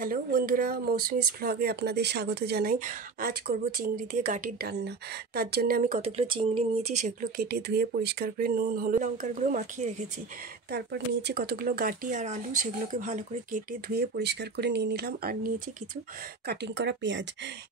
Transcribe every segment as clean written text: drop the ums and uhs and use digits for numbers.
Hello বন্ধুরা, মৌসুমিস ভ্লগে আপনাদের স্বাগত জানাই। আজ করব চিংড়ি দিয়ে গাটির ডালনা। তার জন্য আমি কতগুলো চিংড়ি নিয়েছি, সেগুলো কেটে ধুয়ে পরিষ্কার করে নুন হলুদ লঙ্কার গুঁড়ো মাখিয়ে রেখেছি। তারপর নিয়েছি কতগুলো গাটি আর আলু, সেগুলোকে ভালো করে কেটে ধুয়ে পরিষ্কার করে নিয়ে নিলাম। আর নিয়েছি কিছু কাটিং করা পেঁয়াজ।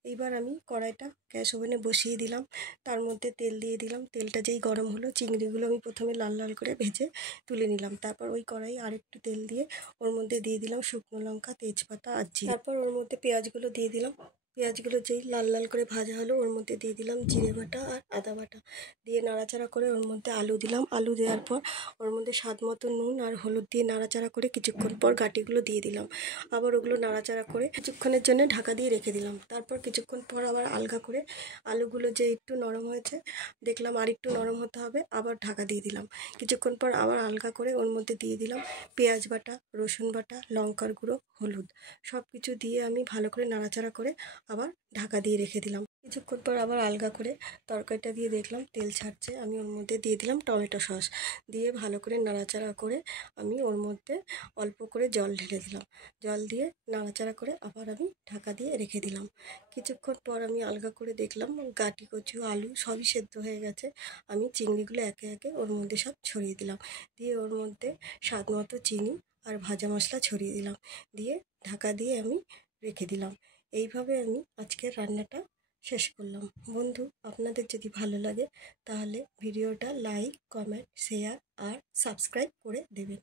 এইবার আমি কড়াইটা গ্যাস ওভেনে বসিয়ে দিলাম, তার মধ্যে তেল দিয়ে দিলাম। তেলটা যেই গরম হলো, চিংড়িগুলো আমি প্রথমে লাল লাল করে ভেজে তুলে নিলাম। তারপর ওই কড়াই আরেকটু তেল দিয়ে ওর মধ্যে দিয়ে দিলাম শুকনো লঙ্কা, তেজপাতা আর জিরে। তারপর ওর মধ্যে পেঁয়াজগুলো দিয়ে দিলাম। পেঁয়াজগুলো যেই লাল লাল করে ভাজা হলো, ওর মধ্যে দিয়ে দিলাম জিরে বাটা আর আদা বাটা। দিয়ে নাড়াচাড়া করে ওর মধ্যে আলু দিলাম। আলু দেওয়ার পর ওর মধ্যে স্বাদ মতো নুন আর হলুদ দিয়ে নাড়াচাড়া করে কিছুক্ষণ পর গাটিগুলো দিয়ে দিলাম। আবার ওগুলো নাড়াচাড়া করে কিছুক্ষণের জন্য ঢাকা দিয়ে রেখে দিলাম। তারপর কিছুক্ষণ পর আবার আলগা করে আলুগুলো যে একটু নরম হয়েছে, দেখলাম আর একটু নরম হতে হবে, আবার ঢাকা দিয়ে দিলাম। কিছুক্ষণ পর আবার আলগা করে ওর মধ্যে দিয়ে দিলাম পেঁয়াজ বাটা, রসুন বাটা, লঙ্কার গুঁড়ো, হলুদ। সব কিছু দিয়ে আমি ভালো করে নাড়াচাড়া করে আবার ঢাকা দিয়ে রেখে দিলাম। কিছুক্ষণ পর আবার আলগা করে তরকারিটা দিয়ে দেখলাম তেল ছাড়ছে। আমি ওর মধ্যে দিয়ে দিলাম টমেটো সস। দিয়ে ভালো করে নাড়াচাড়া করে আমি ওর মধ্যে অল্প করে জল ঢেলে দিলাম। জল দিয়ে নাড়াচাড়া করে আবার আমি ঢাকা দিয়ে রেখে দিলাম। কিছুক্ষণ পর আমি আলগা করে দেখলাম গাটি কচু আলু সবই সেদ্ধ হয়ে গেছে। আমি চিংড়িগুলো একে একে ওর মধ্যে সব ছড়িয়ে দিলাম। দিয়ে ওর মধ্যে স্বাদ মতো চিনি আর ভাজা মশলা ছড়িয়ে দিলাম। দিয়ে ঢাকা দিয়ে আমি রেখে দিলাম। এইভাবে আমি আজকের রান্নাটা শেষ করলাম। বন্ধু, আপনাদের যদি ভালো লাগে তাহলে ভিডিওটা লাইক, কমেন্ট, শেয়ার আর সাবস্ক্রাইব করে দেবেন।